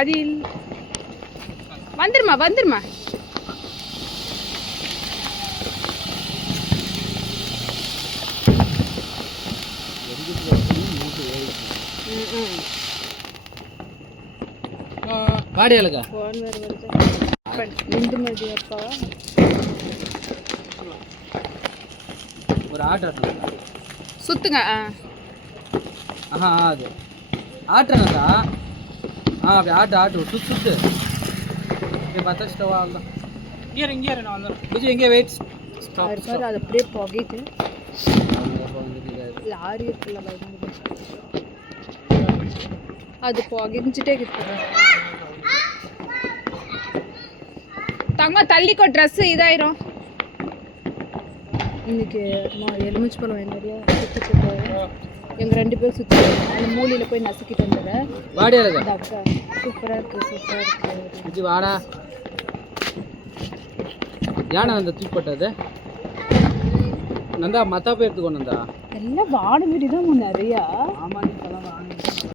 அது வந்துருமா வந்துருமா. வாடியாளுக்கா ஃபோன் வேறு வருது. நின்று மாதிரி அப்பா ஒரு ஆட்டோ சுத்துங்க. ஆஹா அது ஆட்டுறேங்கக்கா. அப்படி ஆட்டு சுத்து சுத்து இப்படி பார்த்தா ஸ்டவ் ஆகலாம். இங்கே நான் வந்தேன் கொஞ்சம் எங்கே வெயிட் ஸ்டாப். அது அப்படியே புகைக்கு லாரி இருக்குல்ல அது புகைஞ்சிட்டே இருக்குது. தங்க தள்ளிக்கோ, ட்ரெஸ் இதாயிரும். இன்னைக்கு எலுமிச்சு பழம் என்னடியா சுற்றி போட்டு எங்கள் 2 பேரும் சுற்றி அந்த மூலையில் போய் நசுக்கிட்டு வந்துடுறேன். வாடியா அக்கா சூப்பராக இருக்குது சூப்பராக இருக்குது. இது வாடா யானை வந்து தூக்கிப்பட்டது நந்தா மத்தா போய் எடுத்துக்கொண்டு வந்தா எல்லாம் வாடகை தான் நிறையா. ஆமாம்